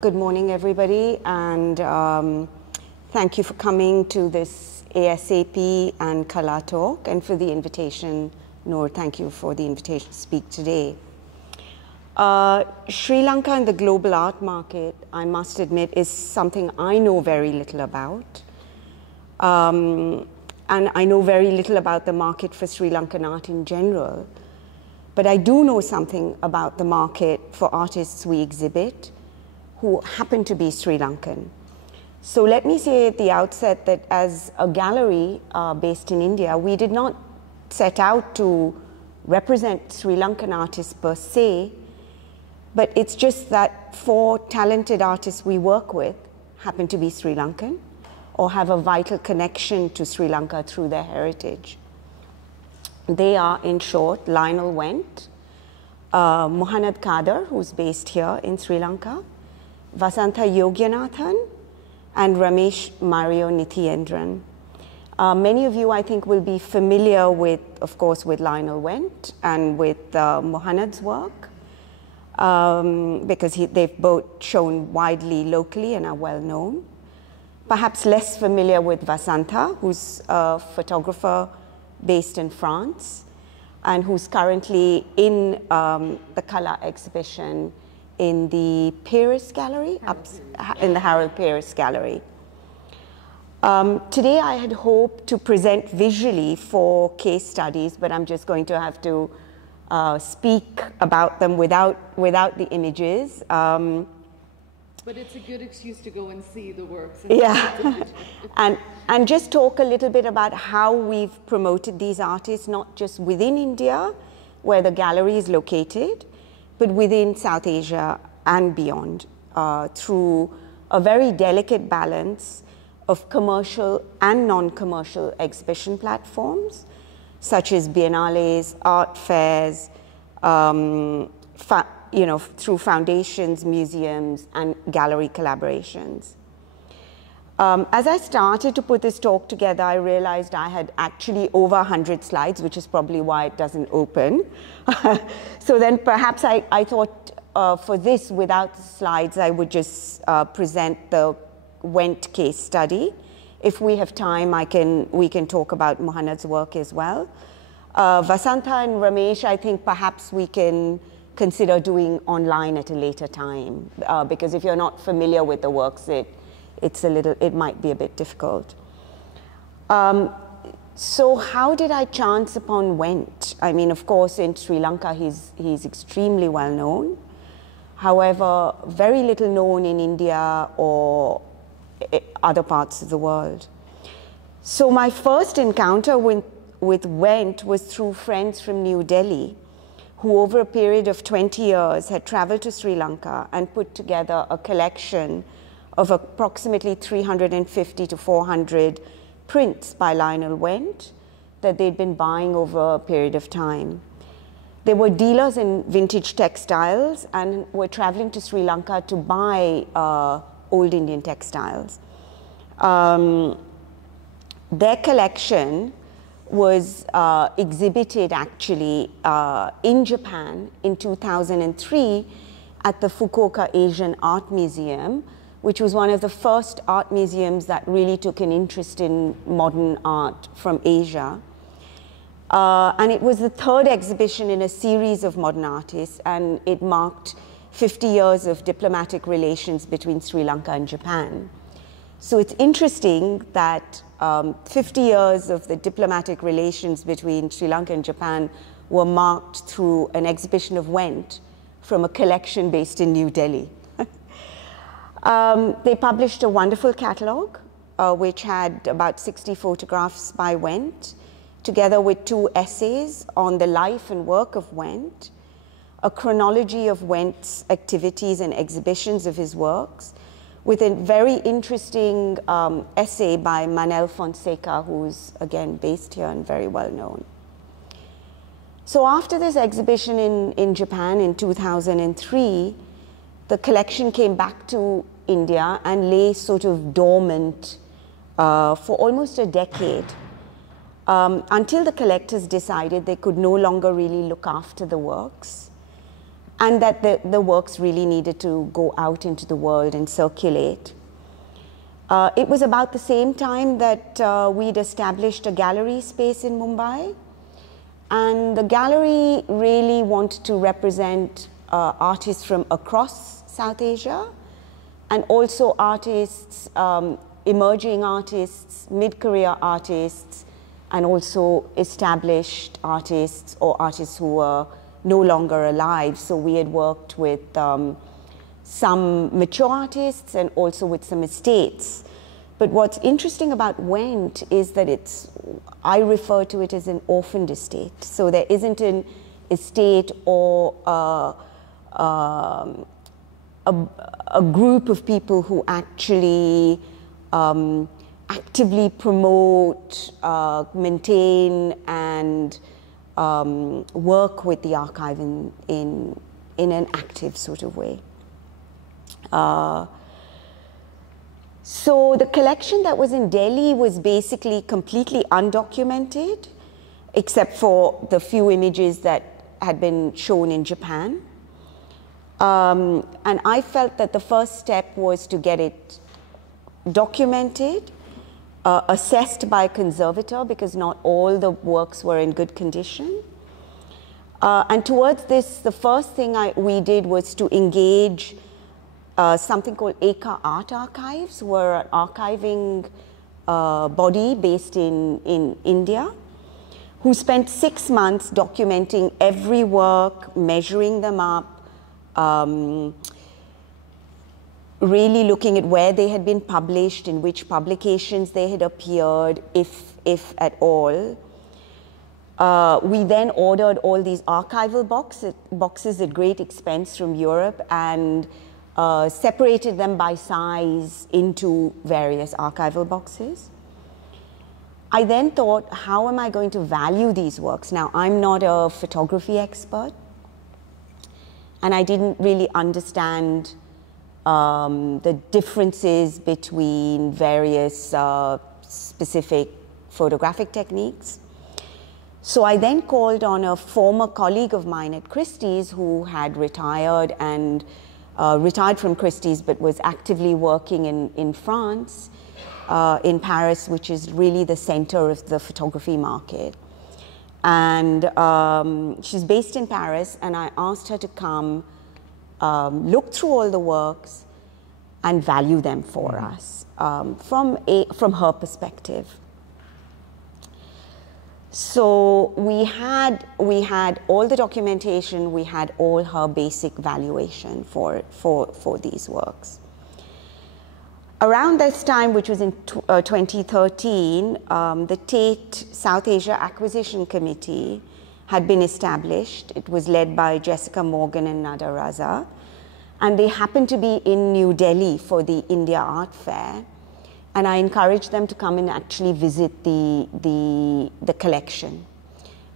Good morning, everybody, and thank you for coming to this ASAP and KALΑ talk, and for the invitation. Noor, thank you for the invitation to speak today. Sri Lanka and the global art market, I must admit, is something I know very little about. And I know very little about the market for Sri Lankan art in general. But I do know something about the market for artists we exhibit who happen to be Sri Lankan. So let me say at the outset that as a gallery based in India, we did not set out to represent Sri Lankan artists per se, but it's just that 4 talented artists we work with happen to be Sri Lankan or have a vital connection to Sri Lanka through their heritage. They are, in short, Lionel Wendt, Mohanad Kader, who's based here in Sri Lanka, Vasantha Yogyanathan, and Ramesh Mario Nithyendran. Many of you, I think, will be familiar with, of course, with Lionel Wendt and with Mohanad's work, because they've both shown widely locally and are well known. Perhaps less familiar with Vasantha, who's a photographer based in France, and who's currently in the KALΑ exhibition in the Paris Gallery, in the Harold Paris Gallery. Today I had hoped to present visually 4 case studies, but I'm just going to have to speak about them without the images. But it's a good excuse to go and see the works. Yeah, and just talk a little bit about how we've promoted these artists, not just within India, where the gallery is located, but within South Asia and beyond, through a very delicate balance of commercial and non-commercial exhibition platforms, such as biennales, art fairs, through foundations, museums, and gallery collaborations. As I started to put this talk together, I realized I had actually over 100 slides, which is probably why it doesn't open. So then perhaps I thought for this, without the slides, I would just present the Wendt case study. If we have time, we can talk about Mohanad's work as well. Vasantha and Ramesh, I think perhaps we can consider doing online at a later time, because if you're not familiar with the works, it might be a bit difficult. So how did I chance upon Wendt? I mean, of course, in Sri Lanka, he's extremely well known. However, very little known in India or other parts of the world. So my first encounter with Wendt was through friends from New Delhi, who over a period of 20 years had traveled to Sri Lanka and put together a collection of approximately 350 to 400 prints by Lionel Wendt that they'd been buying over a period of time. They were dealers in vintage textiles and were traveling to Sri Lanka to buy old Indian textiles. Their collection was exhibited actually in Japan in 2003 at the Fukuoka Asian Art Museum, which was one of the first art museums that really took an interest in modern art from Asia. And it was the 3rd exhibition in a series of modern artists, and it marked 50 years of diplomatic relations between Sri Lanka and Japan. So it's interesting that 50 years of the diplomatic relations between Sri Lanka and Japan were marked through an exhibition of Wendt from a collection based in New Delhi. They published a wonderful catalogue, which had about 60 photographs by Wendt, together with 2 essays on the life and work of Wendt, a chronology of Wendt's activities and exhibitions of his works, with a very interesting essay by Manel Fonseca, who's again based here and very well known. So after this exhibition in Japan in 2003, the collection came back to India and lay sort of dormant for almost a decade, until the collectors decided they could no longer really look after the works. and that the works really needed to go out into the world and circulate. It was about the same time that we'd established a gallery space in Mumbai, and the gallery really wanted to represent artists from across South Asia, and also artists, emerging artists, mid-career artists, and also established artists or artists who were no longer alive. So we had worked with some mature artists and also with some estates. But what's interesting about Went is that I refer to it as an orphaned estate. So there isn't an estate or a group of people who actually actively promote, maintain, and work with the archive in an active sort of way. So the collection that was in Delhi was basically completely undocumented, except for the few images that had been shown in Japan. And I felt that the first step was to get it documented, assessed by a conservator, because not all the works were in good condition. And towards this, the first thing we did was to engage something called Eka Art Archives, who were an archiving body based in India, who spent 6 months documenting every work, measuring them up, really looking at where they had been published, in which publications they had appeared, if at all. We then ordered all these archival boxes at great expense from Europe, and separated them by size into various archival boxes. I then thought, how am I going to value these works? Now, I'm not a photography expert, and I didn't really understand the differences between various specific photographic techniques. So I then called on a former colleague of mine at Christie's who had retired and retired from Christie's but was actively working in France, in Paris, which is really the center of the photography market. And she's based in Paris, and I asked her to come look through all the works and value them for us from her perspective. So we had all the documentation, we had all her basic valuation for these works. Around this time, which was in 2013, the Tate South Asia Acquisition Committee had been established. It was led by Jessica Morgan and Nada Raza, and they happened to be in New Delhi for the India Art Fair. And I encouraged them to come and actually visit the collection.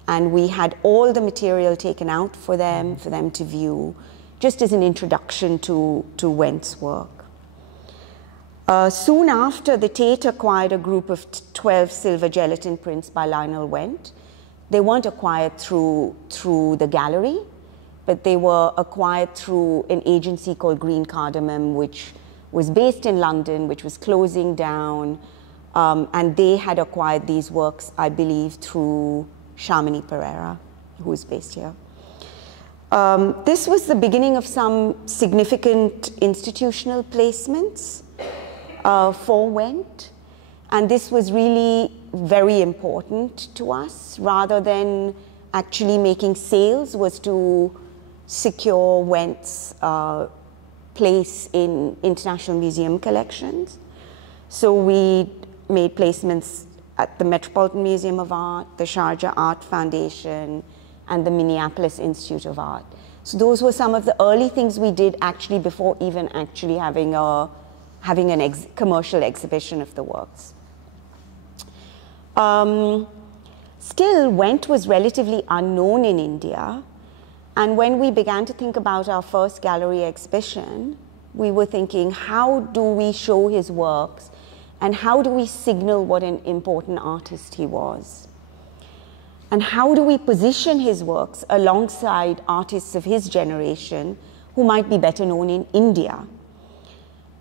And we had all the material taken out for them to view, just as an introduction to Went's work. Soon after, the Tate acquired a group of 12 silver gelatin prints by Lionel Went. They weren't acquired through the gallery, but they were acquired through an agency called Green Cardamom, which was based in London, which was closing down, and they had acquired these works, I believe, through Shamini Pereira, who is based here. This was the beginning of some significant institutional placements for Went, and this was really very important to us. Rather than actually making sales, was to secure Went's place in international museum collections. So we made placements at the Metropolitan Museum of Art, the Sharjah Art Foundation, and the Minneapolis Institute of Art. So those were some of the early things we did actually before even actually having an commercial exhibition of the works. Still, Went was relatively unknown in India. And when we began to think about our first gallery exhibition, we were thinking, how do we show his works, and how do we signal what an important artist he was? And how do we position his works alongside artists of his generation who might be better known in India?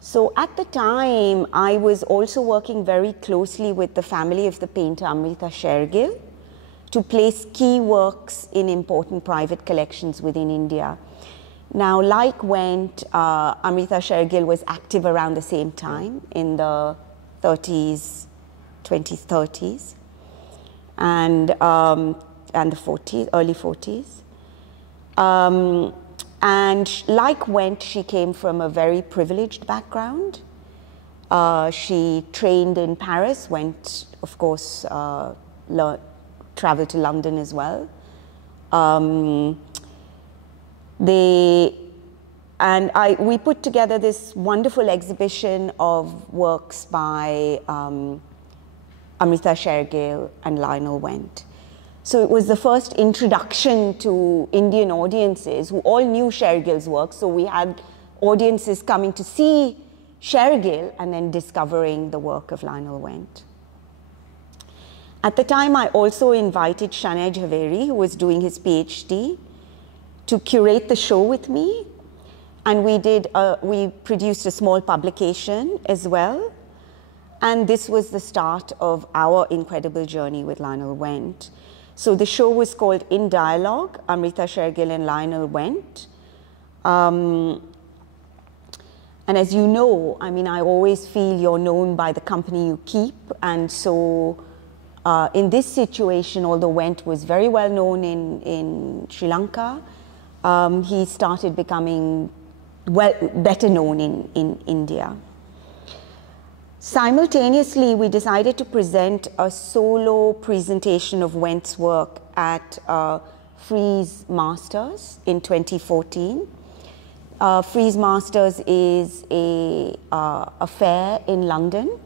So at the time, I was also working very closely with the family of the painter Amrita Shergill to place key works in important private collections within India. Now, like Wendt, Amrita Shergill was active around the same time in the 30s, 2030s, and the 40s, early 40s. And like Wendt, she came from a very privileged background. She trained in Paris, went, of course, traveled to London as well. We put together this wonderful exhibition of works by Amrita Shergill and Lionel Wendt. So it was the first introduction to Indian audiences who all knew Shergill's work. So we had audiences coming to see Shergill and then discovering the work of Lionel Wendt. At the time, I also invited Nishad Avari, who was doing his PhD, to curate the show with me. And we produced a small publication as well. And this was the start of our incredible journey with Lionel Wendt. So the show was called In Dialogue, Amrita Shergill and Lionel Wendt. And as you know, I mean, I always feel you're known by the company you keep. And so in this situation, although Wendt was very well known in Sri Lanka, he started becoming better known in India. Simultaneously, we decided to present a solo presentation of Wendt's work at Frieze Masters in 2014. Frieze Masters is a fair in London.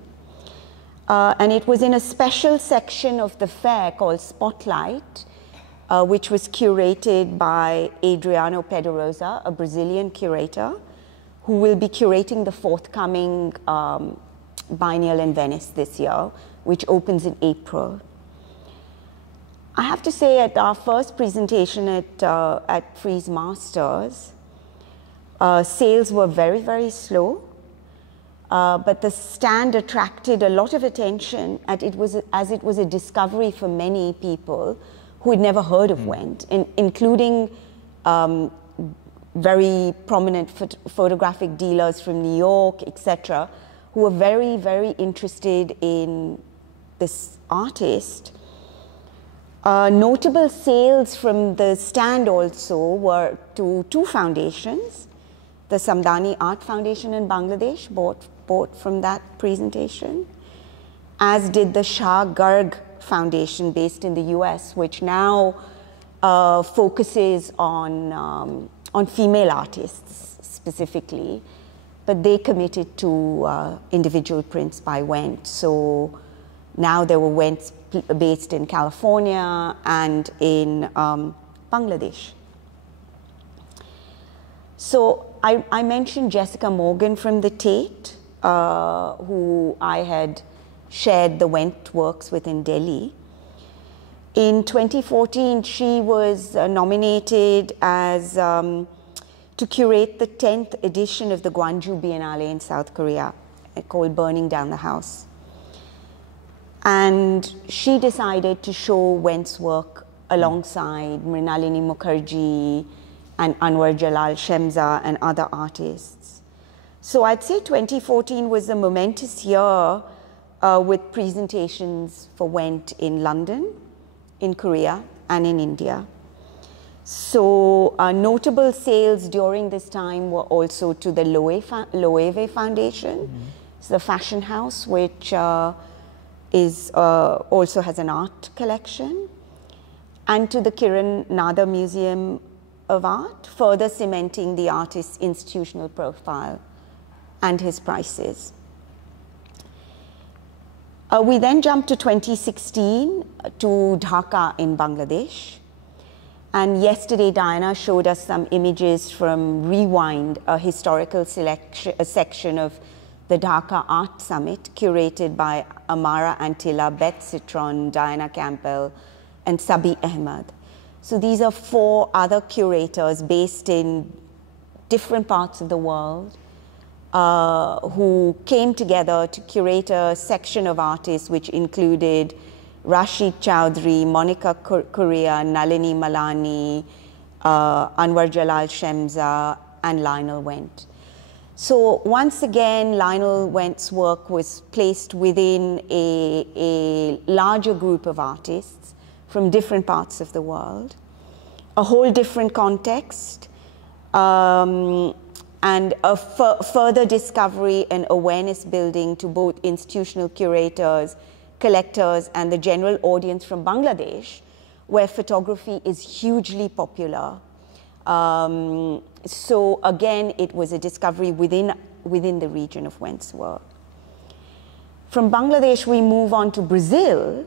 And it was in a special section of the fair called Spotlight, which was curated by Adriano Pedrosa, a Brazilian curator, who will be curating the forthcoming biennial in Venice this year, which opens in April. I have to say, at our first presentation at Frieze Masters, sales were very, very slow. But the stand attracted a lot of attention as it was a discovery for many people who had never heard of Wendt, including very prominent photographic dealers from New York, etc., who were very, very interested in this artist. Notable sales from the stand also were to two foundations. The Samdani Art Foundation in Bangladesh bought from that presentation, as did the Shah Garg Foundation based in the US, which now focuses on female artists specifically, but they committed to individual prints by Wendt. So now there were Wendts based in California and in Bangladesh. So I mentioned Jessica Morgan from the Tate, who I had shared the Wendt works with in Delhi. In 2014, she was nominated as to curate the 10th edition of the Gwangju Biennale in South Korea, called Burning Down the House. And she decided to show Wendt's work alongside Mrinalini Mukherjee and Anwar Jalal Shemza and other artists. So I'd say 2014 was a momentous year with presentations for Wendt in London, in Korea, and in India. So notable sales during this time were also to the Loewe Foundation. It's the fashion house, which also has an art collection, and to the Kiran Nada Museum of Art, further cementing the artist's institutional profile and his prices. We then jumped to 2016 to Dhaka in Bangladesh. And yesterday, Diana showed us some images from Rewind, a historical section of the Dhaka Art Summit, curated by Amara Antilla, Beth Citron, Diana Campbell, and Sabi Ahmed. So these are 4 other curators based in different parts of the world who came together to curate a section of artists which included Rashid Chowdhury, Monica Correa, Nalini Malani, Anwar Jalal Shemza, and Lionel Wendt. So once again, Lionel Wendt's work was placed within a larger group of artists from different parts of the world, a whole different context, and a further discovery and awareness building to both institutional curators, collectors, and the general audience from Bangladesh, where photography is hugely popular. So again, it was a discovery within the region of Wendt's work. From Bangladesh, we move on to Brazil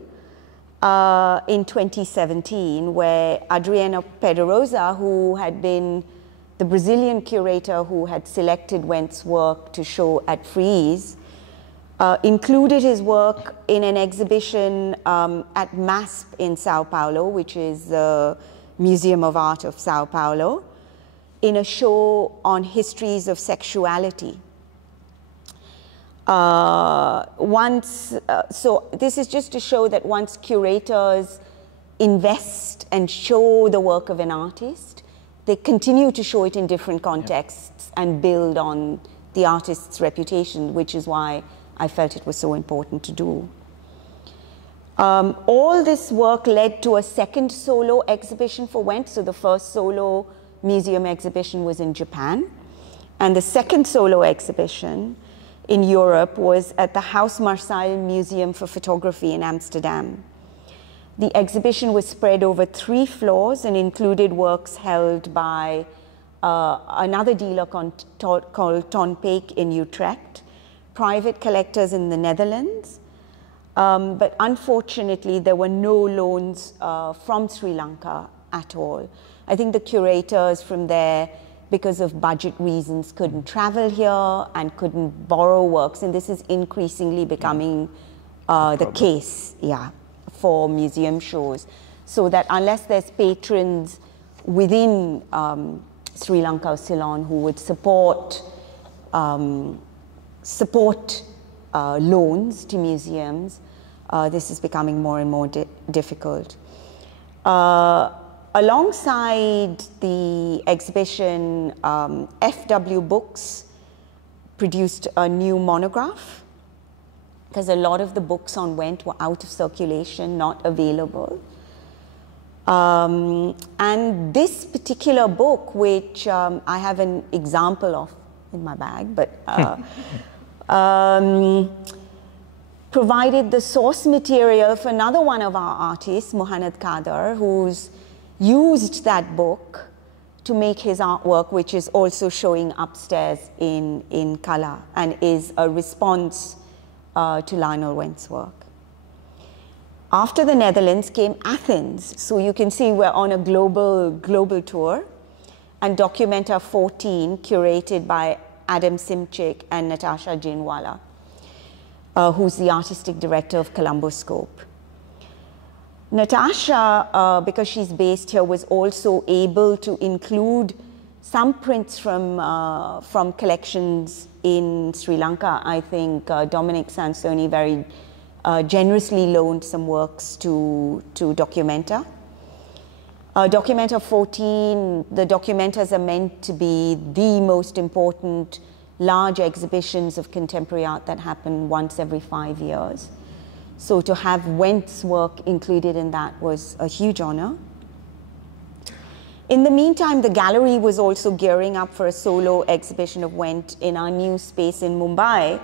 in 2017, where Adriana Pedrosa, who had been the Brazilian curator who had selected Wendt's work to show at Frieze, included his work in an exhibition at MASP in Sao Paulo, which is the Museum of Art of Sao Paulo, in a show on histories of sexuality. So this is just to show that once curators invest and show the work of an artist, they continue to show it in different contexts and build on the artist's reputation, which is why I felt it was so important to do. All this work led to a second solo exhibition for Wendt. So the first solo museum exhibition was in Japan, and the second solo exhibition in Europe was at the Haus Marseille Museum for Photography in Amsterdam. The exhibition was spread over 3 floors and included works held by another dealer called Ton Peek in Utrecht, private collectors in the Netherlands, but unfortunately there were no loans from Sri Lanka at all. I think the curators from there, because of budget reasons, couldn't travel here and couldn't borrow works, and this is increasingly becoming the case, for museum shows. So that unless there's patrons within Sri Lanka or Ceylon who would support loans to museums, this is becoming more and more difficult. Alongside the exhibition, FW Books produced a new monograph, because a lot of the books on Wendt were out of circulation, not available. And this particular book, which I have an example of in my bag, but provided the source material for another one of our artists, Muhammad Kader, who's used that book to make his artwork, which is also showing upstairs in KALÀ and is a response to Lionel Wendt's work. After the Netherlands came Athens. So you can see we're on a global tour, and Documenta 14, curated by Adam Simchik and Natasha Jinwala, who's the artistic director of Columboscope. Natasha, because she's based here, was also able to include some prints from collections in Sri Lanka. I think Dominic Sansoni very generously loaned some works to Documenta. Documenta 14, the Documentas are meant to be the most important large exhibitions of contemporary art that happen once every 5 years. So to have Wendt's work included in that was a huge honor. In the meantime, the gallery was also gearing up for a solo exhibition of Wendt in our new space in Mumbai.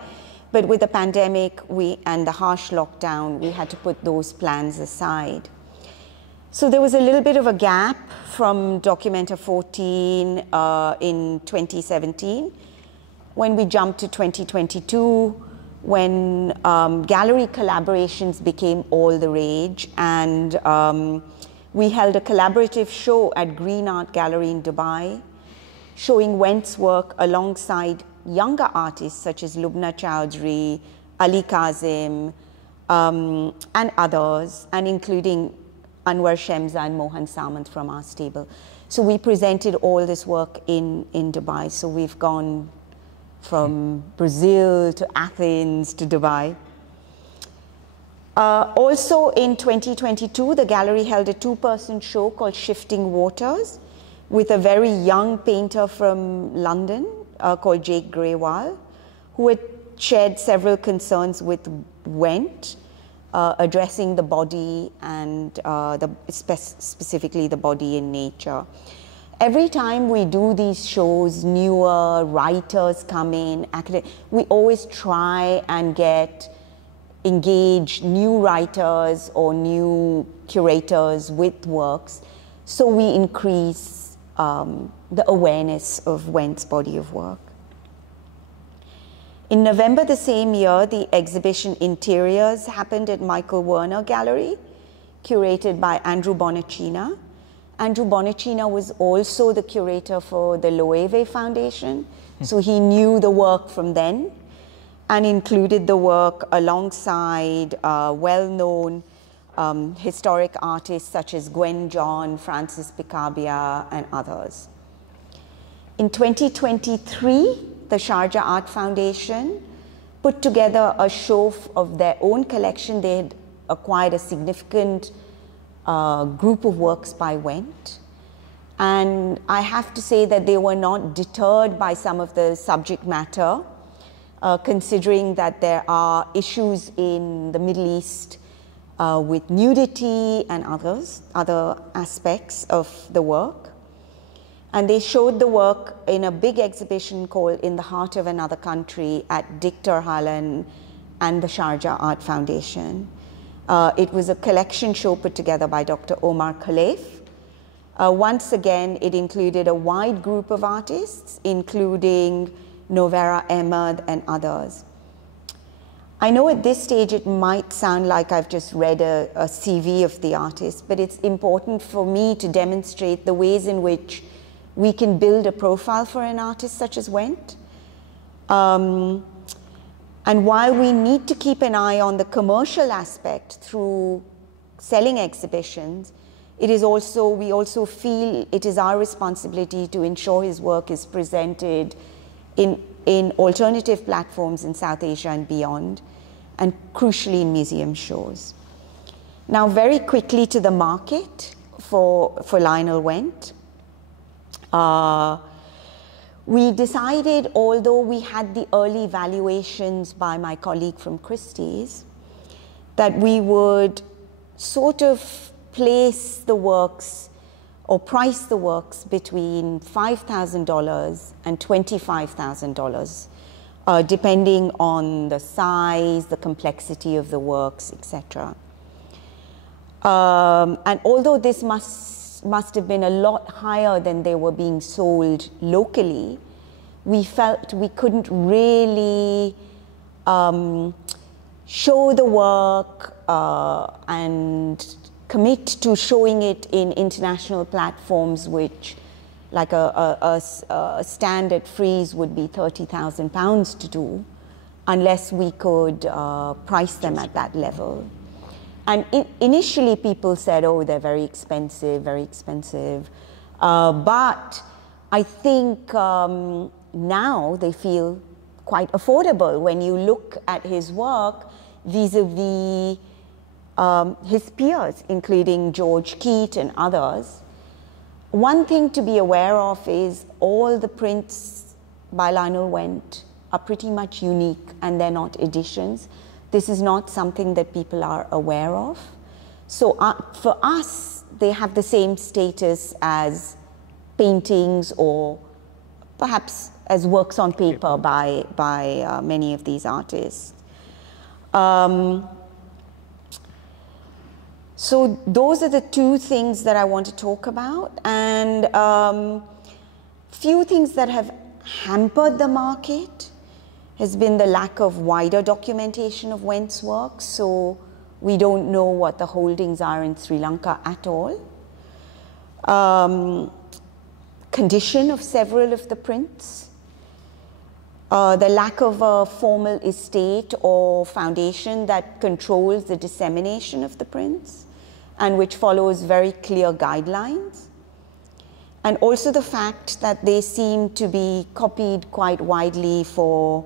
But with the pandemic and the harsh lockdown, we had to put those plans aside. So there was a little bit of a gap from Documenta 14 in 2017. When we jumped to 2022, when gallery collaborations became all the rage, and we held a collaborative show at Green Art Gallery in Dubai, showing Wendt's work alongside younger artists such as Lubna Chowdhury, Ali Kazim, and others, and including Anwar Shemza and Mohan Samant from our stable. So we presented all this work in Dubai. So we've gone from Brazil to Athens to Dubai. Also in 2022, the gallery held a two-person show called Shifting Waters with a very young painter from London called Jake Greywall, who had shared several concerns with Wendt, addressing the body and specifically the body in nature. Every time we do these shows, newer writers come in, we always try and engage new writers or new curators with works, so we increase the awareness of Wendt's body of work. In November the same year, the exhibition Interiors happened at Michael Werner Gallery, curated by Andrew Bonacina. Andrew Bonacina was also the curator for the Loewe Foundation, so he knew the work from then and included the work alongside well-known historic artists such as Gwen John, Francis Picabia, and others. In 2023, the Sharjah Art Foundation put together a show of their own collection. They had acquired a significant group of works by Wendt. And I have to say that they were not deterred by some of the subject matter, considering that there are issues in the Middle East with nudity and other aspects of the work. And they showed the work in a big exhibition called In the Heart of Another Country at Dick Terhallen and the Sharjah Art Foundation. It was a collection show put together by Dr. Omar Khalef. Once again, it included a wide group of artists, including Novera Ahmed and others. I know at this stage it might sound like I've just read a CV of the artist, but it's important for me to demonstrate the ways in which we can build a profile for an artist such as Wendt. And while we need to keep an eye on the commercial aspect through selling exhibitions, we also feel it is our responsibility to ensure his work is presented in alternative platforms in South Asia and beyond, and crucially in museum shows. Now, very quickly to the market for Lionel Wendt. We decided, although we had the early valuations by my colleague from Christie's, that we would sort of place the works or price the works between $5,000 and $25,000, depending on the size, the complexity of the works, etc. And although this must have been a lot higher than they were being sold locally, we felt we couldn't really show the work and commit to showing it in international platforms, which, like a standard frieze would be £30,000 to do, unless we could price them at that level. And initially people said, oh, they're very expensive, very expensive. But I think now they feel quite affordable when you look at his work vis-a-vis his peers, including George Keat and others. One thing to be aware of is all the prints by Lionel Wendt are pretty much unique, and they're not editions. This is not something that people are aware of. So for us, they have the same status as paintings or perhaps as works on paper by many of these artists. So those are the two things that I want to talk about, and few things that have hampered the market has been the lack of wider documentation of Wendt's work. So we don't know what the holdings are in Sri Lanka at all. Condition of several of the prints. The lack of a formal estate or foundation that controls the dissemination of the prints. and which follows very clear guidelines. And also the fact that they seem to be copied quite widely for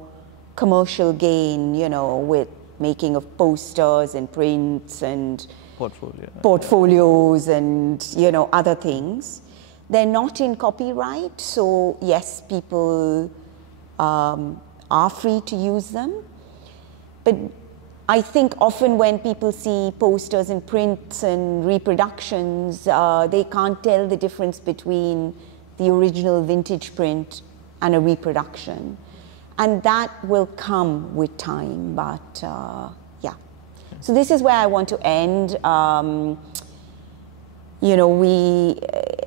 commercial gain, you know, with making of posters and prints and portfolios and, you know, other things. They're not in copyright, so yes, people are free to use them. But I think often when people see posters and prints and reproductions, they can't tell the difference between the original vintage print and a reproduction. And that will come with time, but yeah. So this is where I want to end. You know,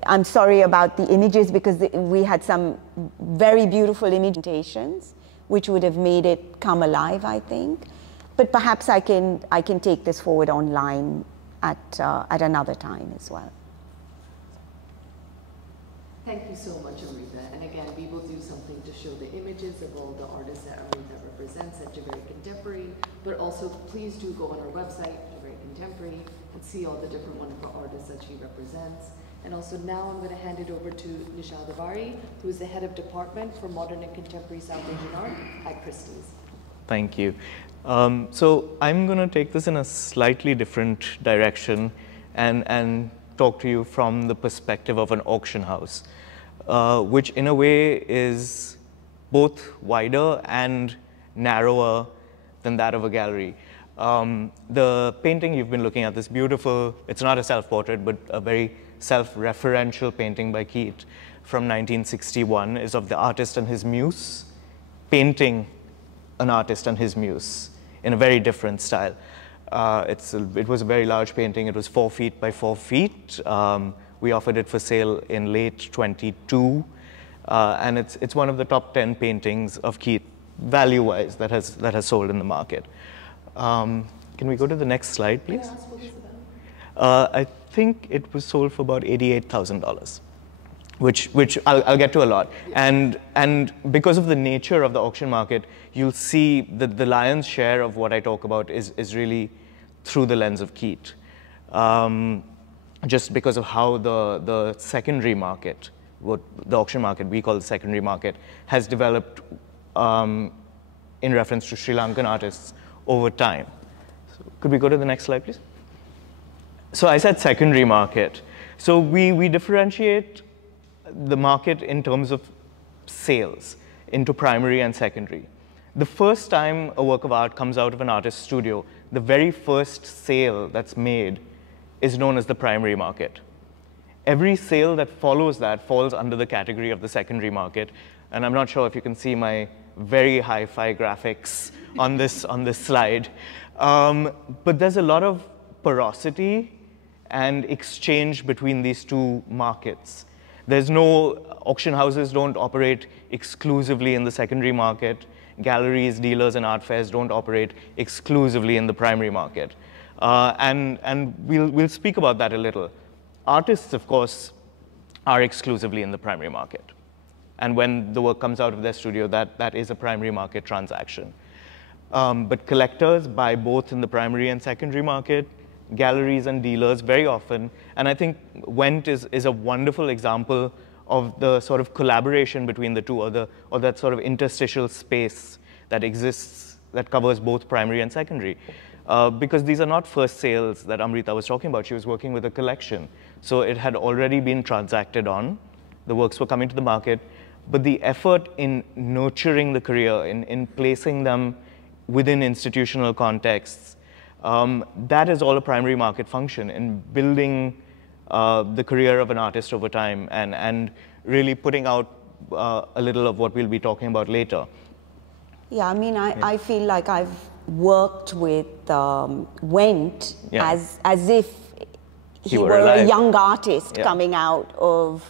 I'm sorry about the images because we had some very beautiful imitations which would have made it come alive, I think. But perhaps I can take this forward online at another time as well. Thank you so much, Amrita. And again, we will do something to show the images of all the artists that Amrita represents at Jhaveri Contemporary. But also, please do go on our website, Jhaveri Contemporary, and see all the different wonderful artists that she represents. And also now I'm going to hand it over to Nishad Avari, who is the head of department for modern and contemporary South Asian art at Christie's. Thank you. So I'm going to take this in a slightly different direction and talk to you from the perspective of an auction house, which in a way is both wider and narrower than that of a gallery. The painting you've been looking at, this beautiful, it's not a self-portrait, but a very self-referential painting by Keith from 1961, is of the artist and his muse, painting an artist and his muse in a very different style. It was a very large painting. It was 4 feet by 4 feet. We offered it for sale in late 22, and it's one of the top 10 paintings of Keith, value-wise, that has sold in the market. Can we go to the next slide, please? Can I ask what it's about? I think it was sold for about $88,000. Which I'll get to a lot. And because of the nature of the auction market, you'll see that the lion's share of what I talk about is really through the lens of Keith. Just because of how the secondary market, what the auction market we call the secondary market, has developed in reference to Sri Lankan artists over time. So could we go to the next slide, please? So I said secondary market. So we differentiate the market in terms of sales into primary and secondary. The first time a work of art comes out of an artist's studio, the very first sale that's made is known as the primary market. Every sale that follows that falls under the category of the secondary market. And I'm not sure if you can see my very hi-fi graphics on this slide. But there's a lot of porosity and exchange between these two markets. There's no, auction houses don't operate exclusively in the secondary market. Galleries, dealers, and art fairs don't operate exclusively in the primary market. And we'll speak about that a little. Artists, of course, are exclusively in the primary market. And when the work comes out of their studio, that is a primary market transaction. But collectors buy both in the primary and secondary market. Galleries and dealers very often, and I think Wendt is a wonderful example of the sort of collaboration between the two, or that sort of interstitial space that exists that covers both primary and secondary. Because these are not first sales that Amrita was talking about. She was working with a collection. So it had already been transacted on. The works were coming to the market. But the effort in nurturing the career, in placing them within institutional contexts, that is all a primary market function in building the career of an artist over time and really putting out a little of what we'll be talking about later. Yeah, I mean, I feel like I've worked with Wendt as if he were a young artist coming out of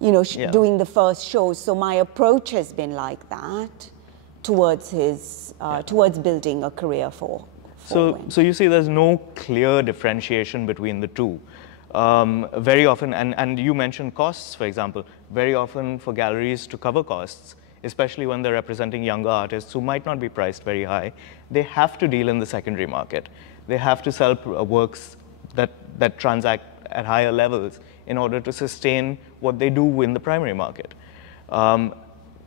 you know, doing the first shows. So my approach has been like that towards his towards building a career for Wendt. So you see, there's no clear differentiation between the two. Very often, and you mentioned costs, for example. Very often for galleries to cover costs, especially when they're representing younger artists who might not be priced very high, they have to deal in the secondary market. They have to sell works that transact at higher levels in order to sustain what they do in the primary market.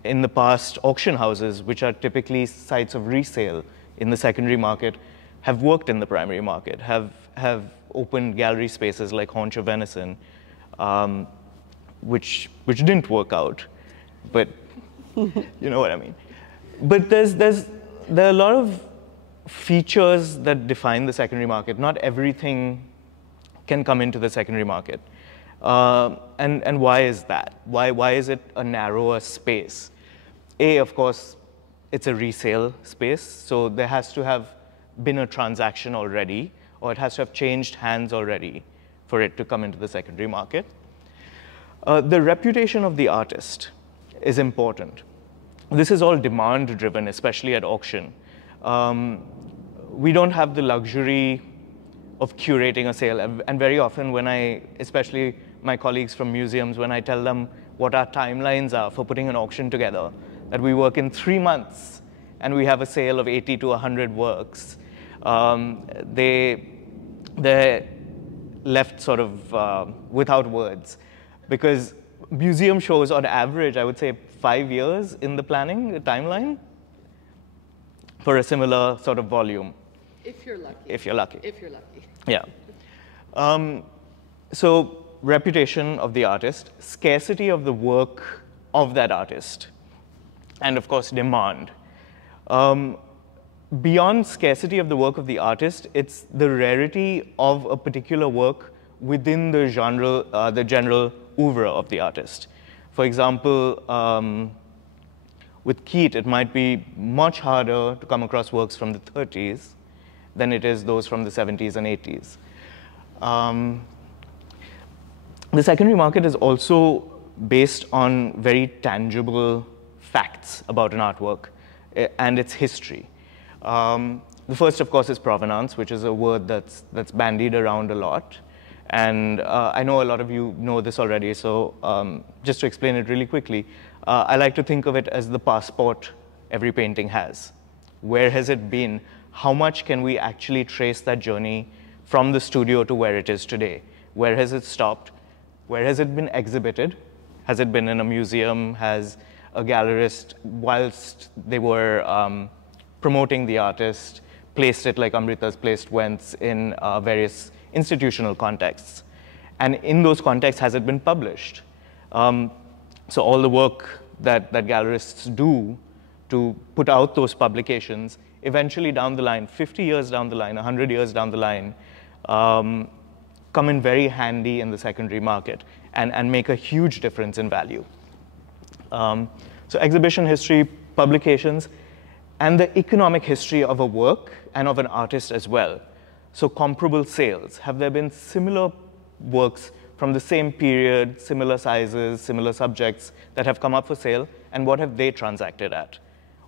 In the past, auction houses, which are typically sites of resale in the secondary market, have worked in the primary market, have opened gallery spaces like Haunch of Venison, which didn't work out, but you know what I mean. But there are a lot of features that define the secondary market. Not everything can come into the secondary market. And why is that? Why is it a narrower space? Of course, it's a resale space, so there has to have been a transaction already, or it has to have changed hands already for it to come into the secondary market. The reputation of the artist is important. This is all demand-driven, especially at auction. We don't have the luxury of curating a sale. And very often when especially my colleagues from museums, when I tell them what our timelines are for putting an auction together, that we work in 3 months and we have a sale of 80 to 100 works, they're left sort of without words. Because museum shows, on average, I would say 5 years in the planning, the timeline, for a similar sort of volume. If you're lucky. If you're lucky. If you're lucky. Yeah. So reputation of the artist, scarcity of the work of that artist, and of course, demand. Beyond scarcity of the work of the artist, it's the rarity of a particular work within the genre, the general oeuvre of the artist. For example, with Keat, it might be much harder to come across works from the 30s than it is those from the 70s and 80s. The secondary market is also based on very tangible facts about an artwork and its history. The first, of course, is provenance, which is a word that's bandied around a lot. And I know a lot of you know this already, so just to explain it really quickly, I like to think of it as the passport every painting has. Where has it been? How much can we actually trace that journey from the studio to where it is today? Where has it stopped? Where has it been exhibited? Has it been in a museum? Has a gallerist, whilst they were promoting the artist, placed it like Amrita's placed Wentz in various institutional contexts? And in those contexts, has it been published? So all the work that gallerists do to put out those publications, eventually down the line, 50 years down the line, 100 years down the line, come in very handy in the secondary market and make a huge difference in value. So exhibition history, publications, and the economic history of a work and of an artist as well. So comparable sales. Have there been similar works from the same period, similar sizes, similar subjects that have come up for sale, and what have they transacted at?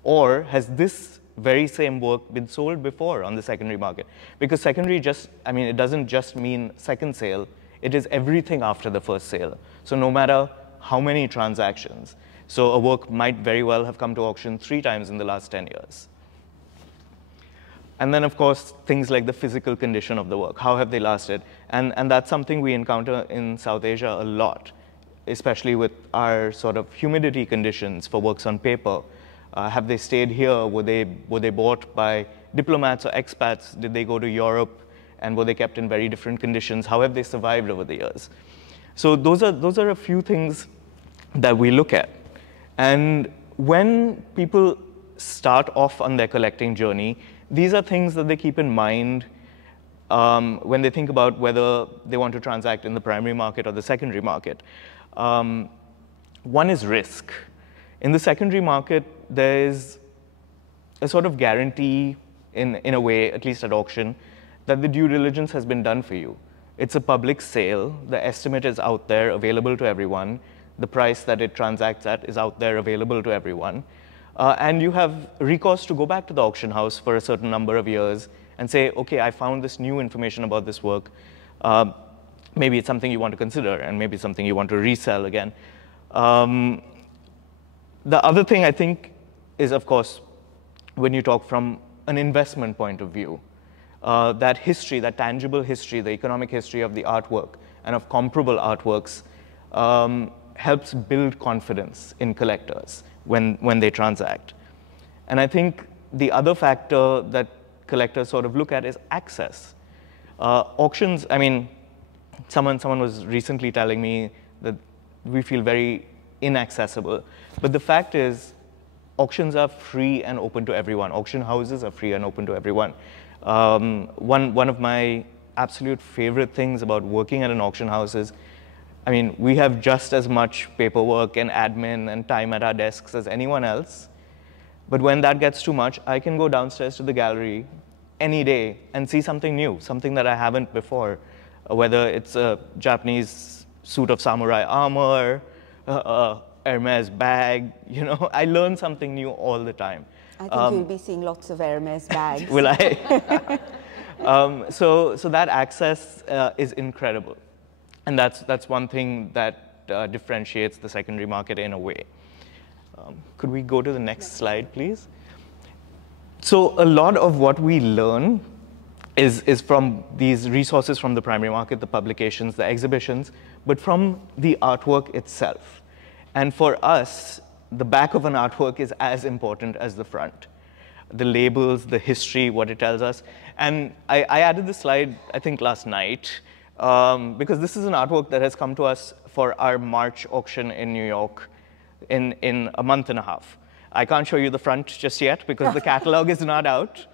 Or has this very same work been sold before on the secondary market? Because secondary it doesn't just mean second sale, it is everything after the first sale. So no matter how many transactions. So a work might very well have come to auction 3 times in the last 10 years. And then, of course, things like the physical condition of the work. How have they lasted? And that's something we encounter in South Asia a lot, especially with our sort of humidity conditions for works on paper. Have they stayed here? Were they bought by diplomats or expats? Did they go to Europe? And were they kept in very different conditions? How have they survived over the years? So those are a few things that we look at. And when people start off on their collecting journey, these are things that they keep in mind when they think about whether they want to transact in the primary market or the secondary market. One is risk. In the secondary market, there is a sort of guarantee, in a way, at least at auction, that the due diligence has been done for you. It's a public sale. The estimate is out there, available to everyone. The price that it transacts at is out there, available to everyone. And you have recourse to go back to the auction house for a certain number of years and say, OK, I found this new information about this work. Maybe it's something you want to consider, and maybe something you want to resell again. The other thing, I think, is, of course, when you talk from an investment point of view. that history, that tangible history, the economic history of the artwork and of comparable artworks helps build confidence in collectors when they transact. And I think the other factor that collectors sort of look at is access. Auctions, I mean, someone was recently telling me that we feel very inaccessible. But the fact is, auctions are free and open to everyone. Auction houses are free and open to everyone. One of my absolute favorite things about working at an auction house is, I mean, we have just as much paperwork and admin and time at our desks as anyone else. But when that gets too much, I can go downstairs to the gallery any day and see something new, something that I haven't before, whether it's a Japanese suit of samurai armor, Hermes bag, you know, I learn something new all the time. I think you'll be seeing lots of Hermes bags. Will I? So that access is incredible. And that's one thing that differentiates the secondary market in a way. Could we go to the next slide, please? So a lot of what we learn is from these resources from the primary market, the publications, the exhibitions, but from the artwork itself. And for us, the back of an artwork is as important as the front. The labels, the history, what it tells us. And I added this slide, I think, last night, because this is an artwork that has come to us for our March auction in New York in a month and a half. I can't show you the front just yet because the catalog is not out.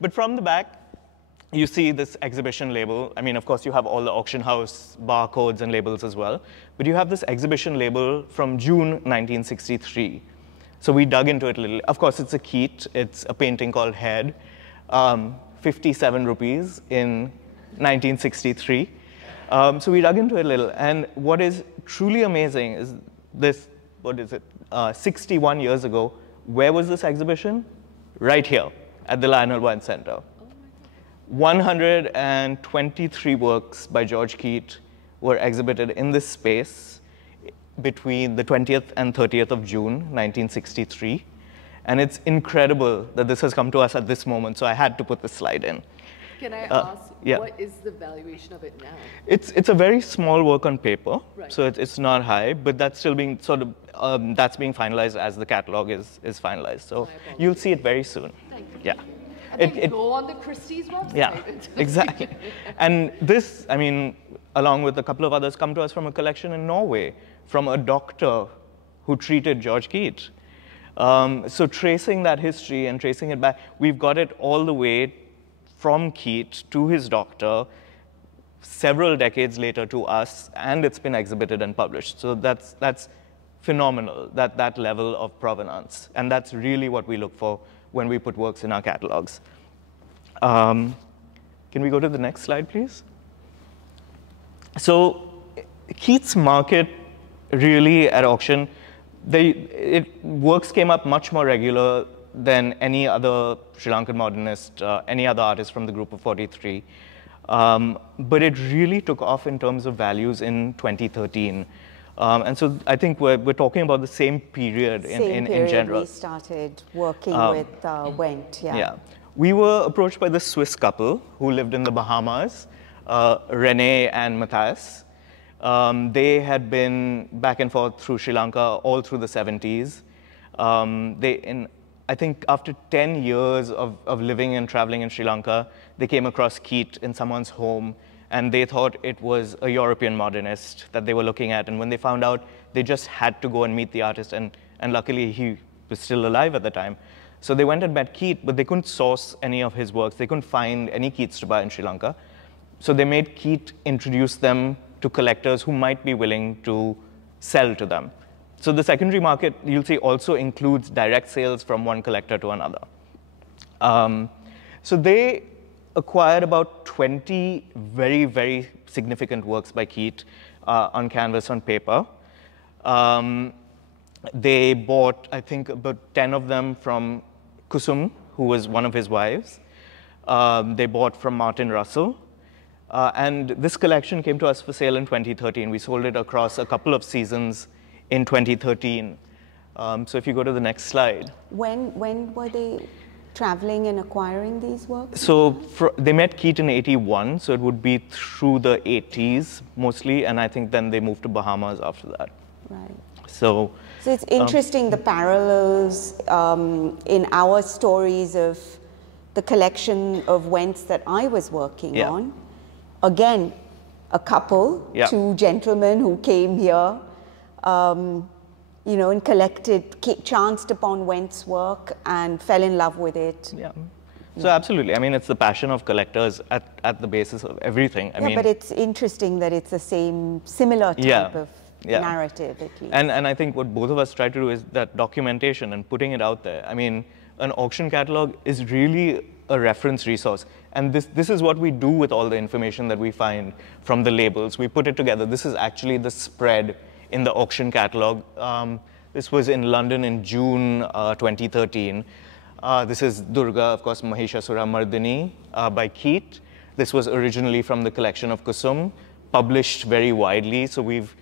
But from the back, you see this exhibition label. I mean, of course, you have all the auction house barcodes and labels as well. But you have this exhibition label from June 1963. So we dug into it a little. Of course, it's a Keat. It's a painting called Head, 57 rupees in 1963. So we dug into it a little. And what is truly amazing is this, what is it, 61 years ago, where was this exhibition? Right here at the Lionel Wine Center. 123 works by George Keat were exhibited in this space between the 20th and 30th of June, 1963. And it's incredible that this has come to us at this moment, so I had to put this slide in. Can I ask, yeah. What is the valuation of it now? It's a very small work on paper, right. So it's not high, but that's still being sort of, that's being finalized as the catalog is finalized. So you'll see it very soon. Thank you. Yeah. And then go on the Christie's website. Yeah, exactly. And this, I mean, along with a couple of others, come to us from a collection in Norway, from a doctor who treated George Keat. So tracing that history and tracing it back, we've got it all the way from Keat to his doctor, several decades later to us, and it's been exhibited and published. So that's phenomenal, that level of provenance. And that's really what we look for when we put works in our catalogs. Can we go to the next slide, please? So Keat's market really at auction, works came up much more regular than any other Sri Lankan modernist, any other artist from the group of 43. But it really took off in terms of values in 2013. And so I think we're talking about the same period in general. We started working with Wendt, yeah. Yeah. We were approached by this Swiss couple who lived in the Bahamas, René and Matthias. They had been back and forth through Sri Lanka all through the 70s. I think after 10 years of living and traveling in Sri Lanka, they came across Keat in someone's home, and they thought it was a European modernist that they were looking at. And when they found out, they just had to go and meet the artist, and luckily he was still alive at the time. So they went and met Keat, but they couldn't source any of his works. They couldn't find any Keats to buy in Sri Lanka. So they made Keat introduce them to collectors who might be willing to sell to them. So the secondary market, you'll see, also includes direct sales from one collector to another. So they acquired about 20 very, very significant works by Keat on canvas, on paper. They bought, I think, about 10 of them from Kusum, who was one of his wives. They bought from Martin Russell. And this collection came to us for sale in 2013. We sold it across a couple of seasons in 2013. So if you go to the next slide. When were they traveling and acquiring these works? So they met Keat in '81, so it would be through the '80s mostly, and I think then they moved to Bahamas after that. Right. So it's interesting the parallels in our stories of the collection of Wents that I was working on. Again, a couple, two gentlemen who came here, you know, and chanced upon Went's work and fell in love with it. Yeah. So absolutely. I mean, it's the passion of collectors at the basis of everything. I mean, but it's interesting that it's the similar type of narrative, at least. And I think what both of us try to do is that documentation and putting it out there. I mean, an auction catalog is really a reference resource. And this is what we do with all the information that we find from the labels. We put it together. This is actually the spread in the auction catalog. This was in London in June 2013. This is Durga, of course, Mahishasura Mardini by Keat. This was originally from the collection of Kusum, published very widely. So we've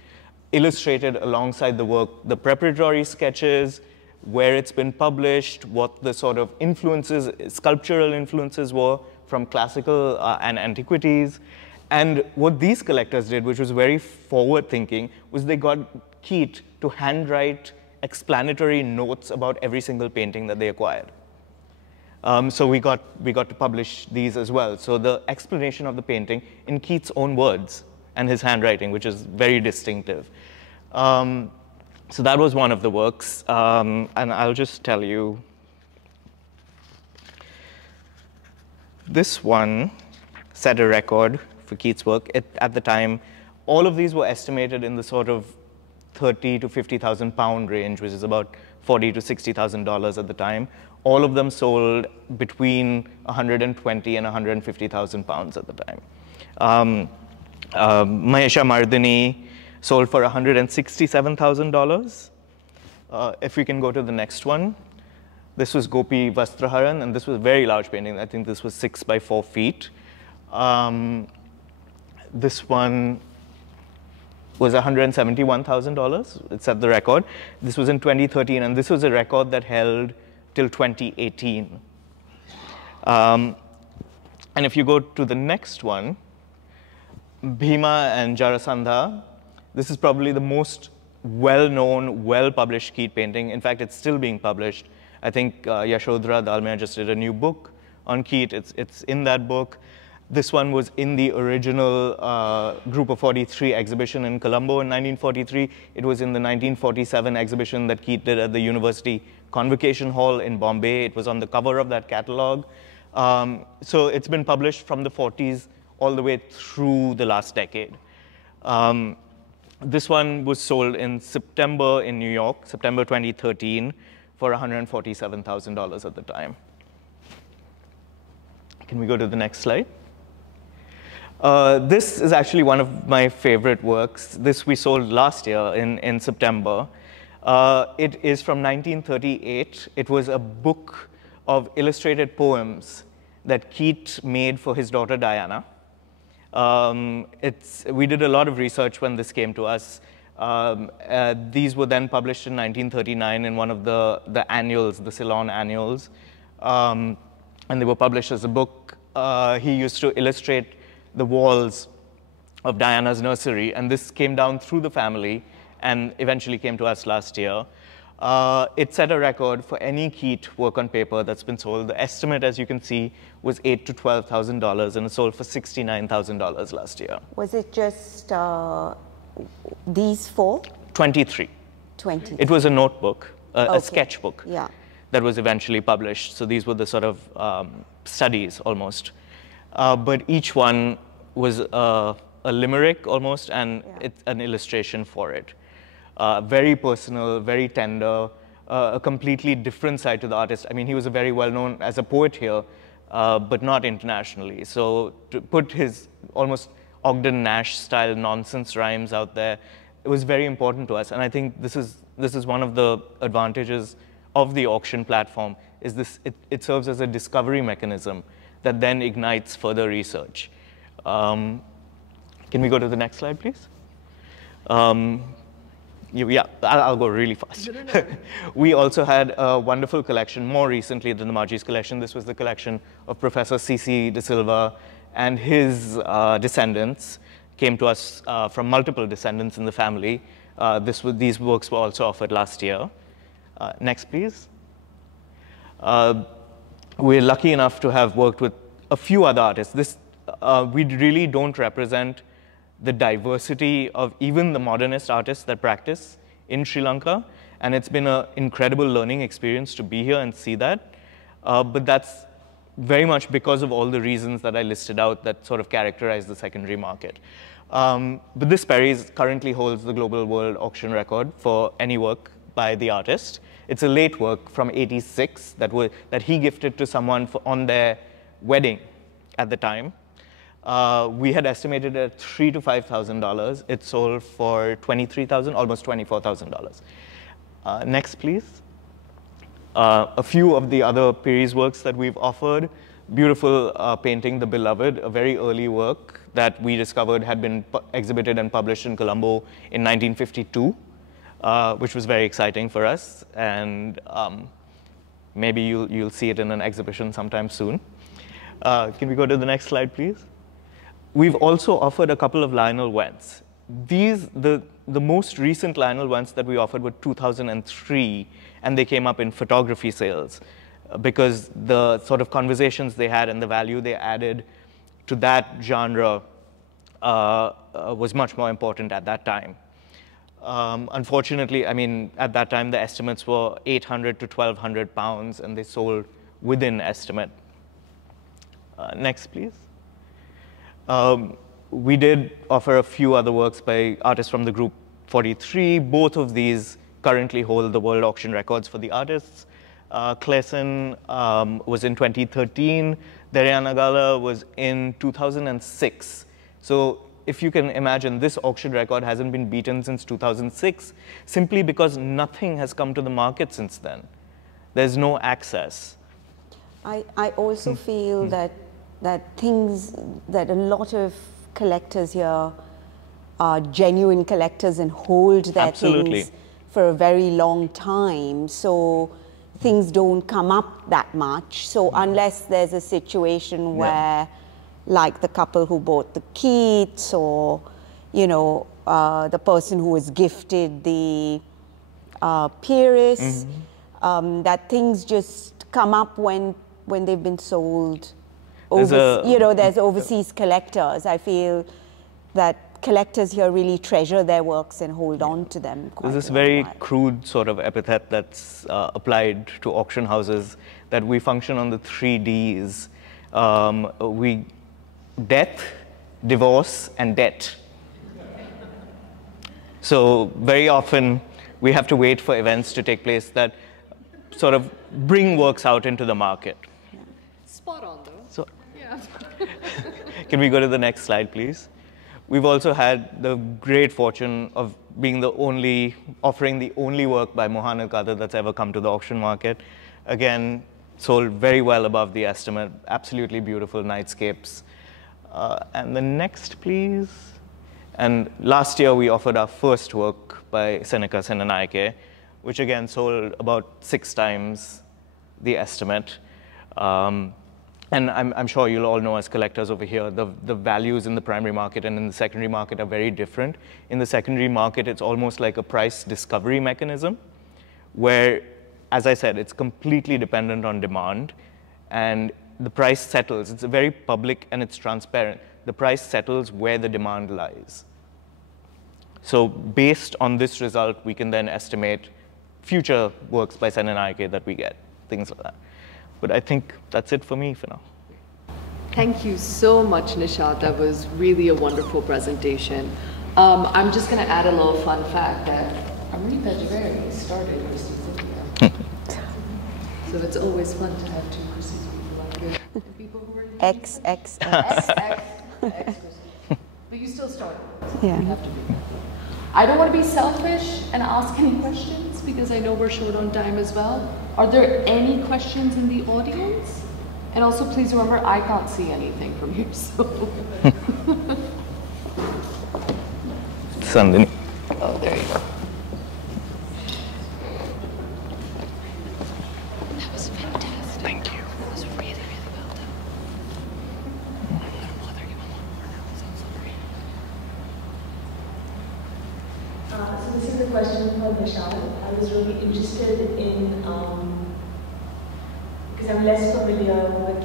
illustrated alongside the work the preparatory sketches, where it's been published, what the sort of influences, sculptural influences were from classical and antiquities. And what these collectors did, which was very forward-thinking, was they got Keat to handwrite explanatory notes about every single painting that they acquired. So we got to publish these as well. So the explanation of the painting in Keat's own words and his handwriting, which is very distinctive. So that was one of the works, and I'll just tell you. This one set a record for Keat's work. At the time, all of these were estimated in the sort of 30 to 50,000 pound range, which is about $40 to $60,000 at the time. All of them sold between 120 and 150,000 pounds at the time. Mahesha Mardini sold for $167,000. If we can go to the next one. This was Gopi Vastraharan, and this was a very large painting. I think this was 6 by 4 feet. This one was $171,000. It set the record. This was in 2013, and this was a record that held till 2018. And if you go to the next one, Bhima and Jarasandha, this is probably the most well-known, well-published Keat painting. In fact, it's still being published. I think Yashodhara Dalmia just did a new book on Keat. It's in that book. This one was in the original Group of 43 exhibition in Colombo in 1943. It was in the 1947 exhibition that Keat did at the University Convocation Hall in Bombay. It was on the cover of that catalog. So it's been published from the 40s all the way through the last decade. This one was sold in September in New York, September 2013, for $147,000 at the time. Can we go to the next slide? This is actually one of my favorite works. This we sold last year in September. It is from 1938. It was a book of illustrated poems that Keat made for his daughter Diana. We did a lot of research when this came to us. These were then published in 1939 in one of the annuals, the Ceylon annuals. And they were published as a book. He used to illustrate the walls of Diana's nursery, and this came down through the family and eventually came to us last year. It set a record for any Keat work on paper that's been sold. The estimate, as you can see, was $8,000 to $12,000, and it sold for $69,000 last year. Was it just these 4? 23. 20. It was a notebook, a sketchbook that was eventually published. So these were the sort of studies almost. But each one was a limerick almost, and it's an illustration for it. Very personal, very tender, a completely different side to the artist. I mean, he was a very well-known as a poet here, but not internationally. So to put his almost Ogden Nash-style nonsense rhymes out there, it was very important to us. And I think this is one of the advantages of the auction platform, is it serves as a discovery mechanism that then ignites further research. Can we go to the next slide, please? Yeah, I'll go really fast. No. We also had a wonderful collection more recently than the Margie's collection. This was the collection of Professor C.C. De Silva and his descendants. Came to us from multiple descendants in the family. These works were also offered last year. Next, please. We're lucky enough to have worked with a few other artists. We really don't represent the diversity of even the modernist artists that practice in Sri Lanka. And it's been an incredible learning experience to be here and see that. But that's very much because of all the reasons that I listed out that sort of characterize the secondary market. But this Perry's currently holds the global world auction record for any work by the artist. It's a late work from '86 that he gifted to someone on their wedding at the time. We had estimated it at $3,000 to $5,000. It sold for $23,000, almost $24,000. Next, please. A few of the other Piri's works that we've offered. Beautiful painting, The Beloved, a very early work that we discovered had been exhibited and published in Colombo in 1952, which was very exciting for us. And maybe you'll see it in an exhibition sometime soon. Can we go to the next slide, please? We've also offered a couple of Lionel Wents. The most recent Lionel Wents that we offered were 2003, and they came up in photography sales because the sort of conversations they had and the value they added to that genre was much more important at that time. Unfortunately, I mean, at that time, the estimates were 800 to 1,200 pounds, and they sold within estimate. Next, please. We did offer a few other works by artists from the group 43. Both of these currently hold the world auction records for the artists. Clayson was in 2013. Nagala was in 2006. So if you can imagine, this auction record hasn't been beaten since 2006, simply because nothing has come to the market since then. There's no access. I also feel that a lot of collectors here are genuine collectors and hold their things for a very long time. So things don't come up that much. So unless there's a situation where, like the couple who bought the Keats, or the person who was gifted the Piri's, that things just come up when they've been sold. There's overseas collectors. I feel that collectors here really treasure their works and hold on to them. There's this very crude sort of epithet that's applied to auction houses, that we function on the 3 Ds. Death, divorce, and debt. So very often we have to wait for events to take place that sort of bring works out into the market. Spot on, though. So, yeah. Can we go to the next slide, please? We've also had the great fortune of being offering the only work by Mohan al-Qadr that's ever come to the auction market. Again, sold very well above the estimate, absolutely beautiful nightscapes. And the next, please. And last year, we offered our first work by Seneca Senanayake, which again sold about 6 times the estimate. And I'm sure you'll all know as collectors over here, the values in the primary market and in the secondary market are very different. In the secondary market, it's almost like a price discovery mechanism, where, as I said, it's completely dependent on demand, and the price settles. It's very public and it's transparent. The price settles where the demand lies. So based on this result, we can then estimate future works by Senanayake that we get, things like that. But I think that's it for me for now. Thank you so much, Nishad. That was really a wonderful presentation. I'm just going to add a little fun fact that Amrita Jhaveri started Christie's India. So it's always fun to have 2 Christie's people like this. The people who were X. But you still started. Yeah. You have to be careful. I don't want to be selfish and ask any questions because I know we're short on time as well. Are there any questions in the audience? And also, please remember, I can't see anything from here, so. Sandini. Oh, there you go. Nishad. I was really interested in, because I'm less familiar with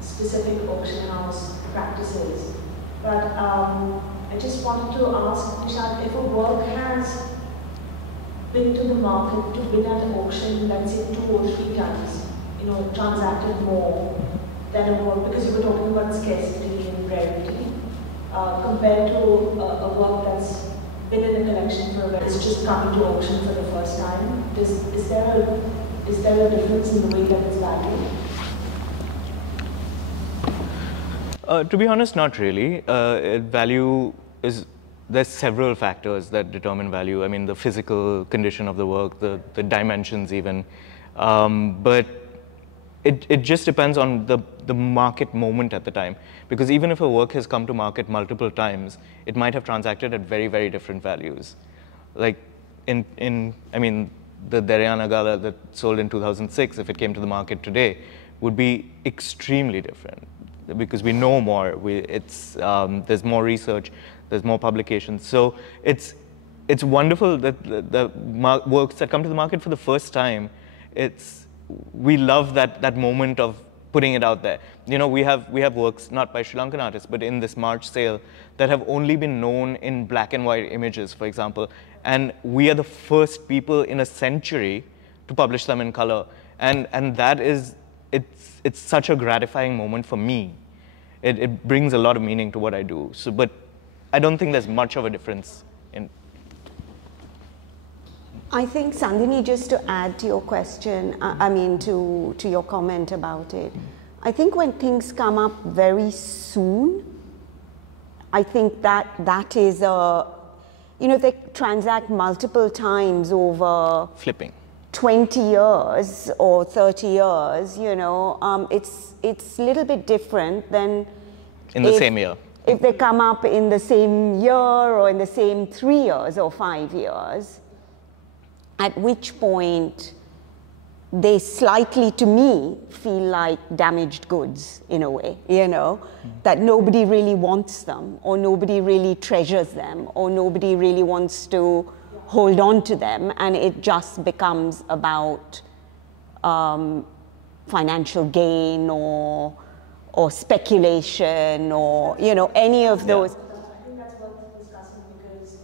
specific auction house practices, but I just wanted to ask Nishad, if a work has been to the market, to been at an auction, let's say 2 or 3 times, transacted more than a work, because you were talking about scarcity and rarity, compared to a work that's been in the collection for a while, it's just coming to auction for the first time. Is there a difference in the way that it's valued? To be honest, not really. Value is, there's several factors that determine value. I mean, the physical condition of the work, the dimensions even. But it just depends on the market moment at the time. Because even if a work has come to market multiple times, it might have transacted at very, very different values. Like I mean, the Daryana Gala that sold in 2006, if it came to the market today, would be extremely different. Because we know more, there's more research, there's more publications. So it's wonderful that the works that come to the market for the first time, we love that moment of putting it out there. We have works, not by Sri Lankan artists, but in this March sale, that have only been known in black and white images, for example. And we are the first people in a century to publish them in color. And that is, it's such a gratifying moment for me. It brings a lot of meaning to what I do. So, but I don't think there's much of a difference in. I think, Sandhini, just to add to your question, to your comment about it, I think when things come up very soon, I think that is they transact multiple times over Flipping. 20 years or 30 years, it's a little bit different than in the same year. If they come up in the same year or in the same 3 years or 5 years, at which point they slightly, to me, feel like damaged goods in a way, that nobody really wants them, or nobody really treasures them, or nobody really wants to hold on to them, and it just becomes about financial gain or speculation or any of those. I think that's worth discussing because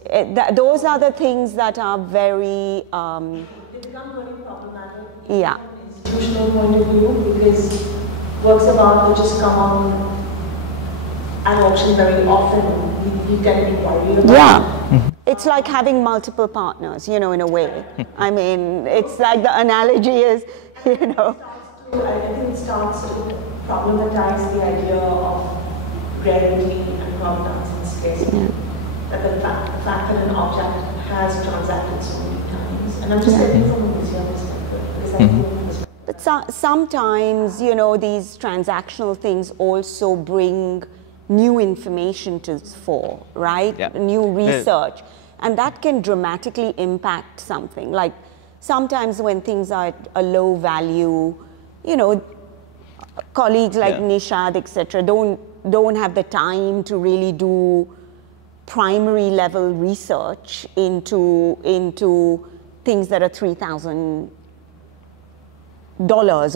those are the things that are very. They become really problematic. Yeah. From an institutional point of view, because works of art will just come on an auction very often. You get to be worried about. Yeah. It's like having multiple partners, in a way. I mean, it's like the analogy is, I think it starts to problematize the idea of rarity and provenance and scarcity. Yeah. That the fact that an object has transacted so many times. And I'm just thinking from a museum perspective, because I think But sometimes, these transactional things also bring new information to the fore, right? Yeah. New research. And that can dramatically impact something. Like sometimes when things are at a low value, colleagues like Nishad, etc., don't have the time to really do primary level research into things that are $3,000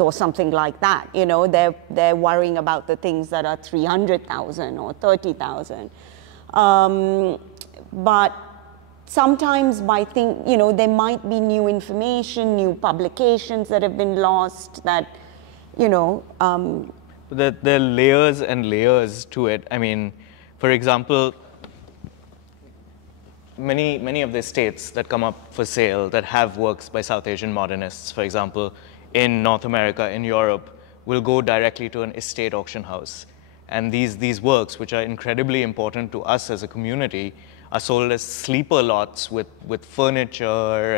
or something like that. They're worrying about the things that are 300,000 or 30,000. But sometimes there might be new information, new publications that have been lost that, There are layers and layers to it. I mean, for example, many of the estates that come up for sale that have works by South Asian modernists, for example, in North America, in Europe, will go directly to an estate auction house. And these works, which are incredibly important to us as a community, are sold as sleeper lots with furniture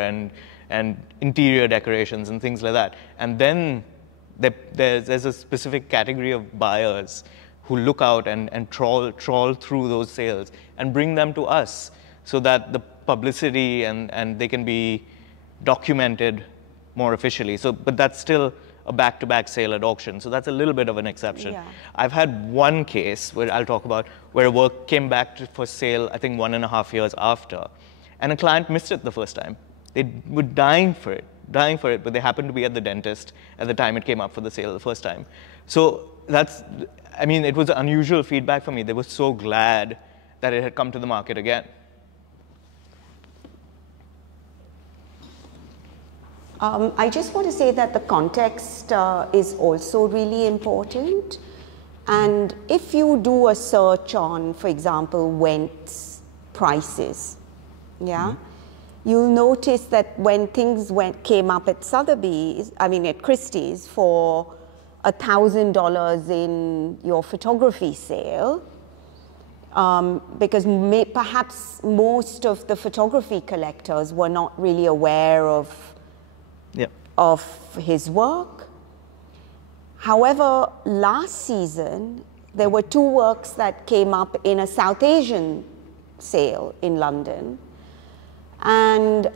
and interior decorations and things like that. And then there's a specific category of buyers who look out and trawl through those sales and bring them to us so that the publicity and they can be documented more officially. But that's still a back-to-back sale at auction. So that's a little bit of an exception. Yeah. I've had one case where I'll talk about where a work came back for sale, I think 1.5 years after, and a client missed it the first time. They were dying for it, but they happened to be at the dentist at the time it came up for the sale the first time. So that's, I mean, it was unusual feedback for me. They were so glad that it had come to the market again. I just want to say that the context is also really important. And if you do a search on, for example, Wentz prices, yeah, you'll notice that when things came up at Sotheby's, I mean at Christie's, for $1,000 in your photography sale, because perhaps most of the photography collectors were not really aware of his work. However, last season, there were 2 works that came up in a South Asian sale in London. And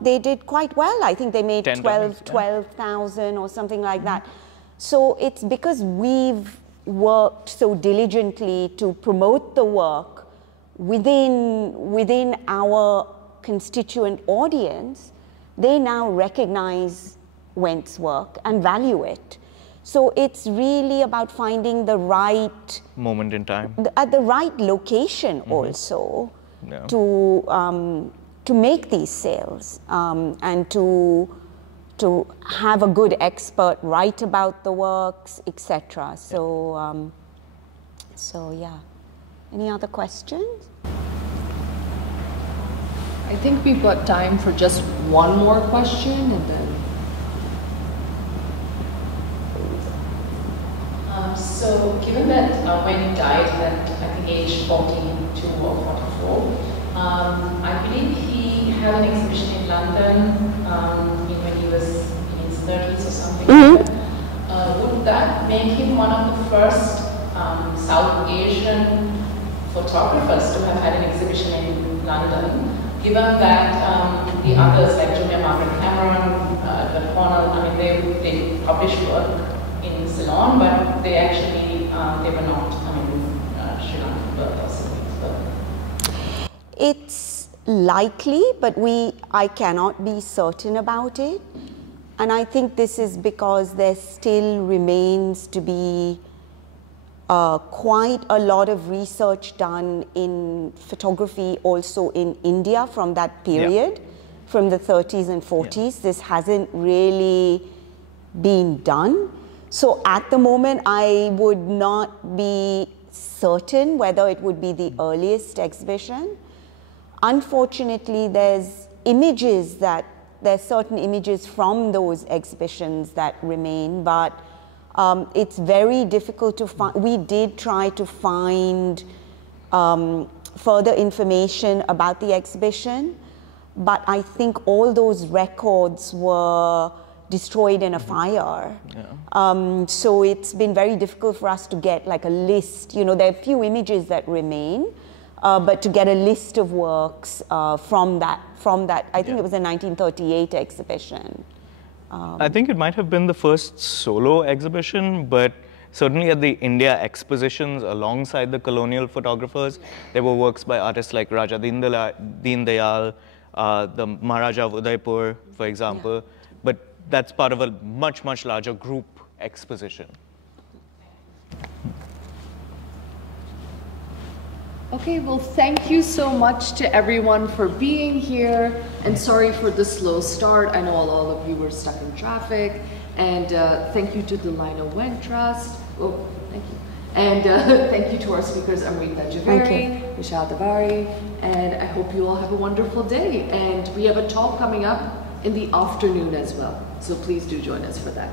they did quite well. I think they made 12,000 or something like that. So it's because we've worked so diligently to promote the work within our constituent audience, they now recognize Wentz's work and value it. So it's really about finding the right moment in time, at the right location also, to make these sales and to have a good expert write about the works, etc. So so yeah. Any other questions? I think we've got time for just one more question, and then. So, given that when he died at I think age 42 or 44, I believe he had an exhibition in London when he was in his 30s or something like that. Would that make him one of the first South Asian photographers to have had an exhibition in London? Given that the others like Julia Margaret Cameron, Edward Cornell, I mean, they published work in Ceylon, but they actually, they were not, Sri Lankan birth or something. It's likely, but I cannot be certain about it. And I think this is because there still remains to be quite a lot of research done in photography also in India from that period, from the 30s and 40s. This hasn't really been done. So at the moment, I would not be certain whether it would be the earliest exhibition. Unfortunately, there's certain images from those exhibitions that remain, but it's very difficult to find. We did try to find further information about the exhibition, but I think all those records were destroyed in a fire. So it's been very difficult for us to get like a list. You know, there are a few images that remain, but to get a list of works from that, I think it was a 1938 exhibition. I think it might have been the first solo exhibition, but certainly at the India expositions alongside the colonial photographers, there were works by artists like Raja Deen Dayal, the Maharaja of Udaipur, for example. But that's part of a much, much larger group exposition. Okay, well, thank you so much to everyone for being here, and sorry for the slow start. I know all of you were stuck in traffic, and thank you to the Lino Wen Trust. Oh, thank you. And thank you to our speakers, Amrita Jhaveri, Nishad Avari, and I hope you all have a wonderful day. And we have a talk coming up in the afternoon as well, so please do join us for that.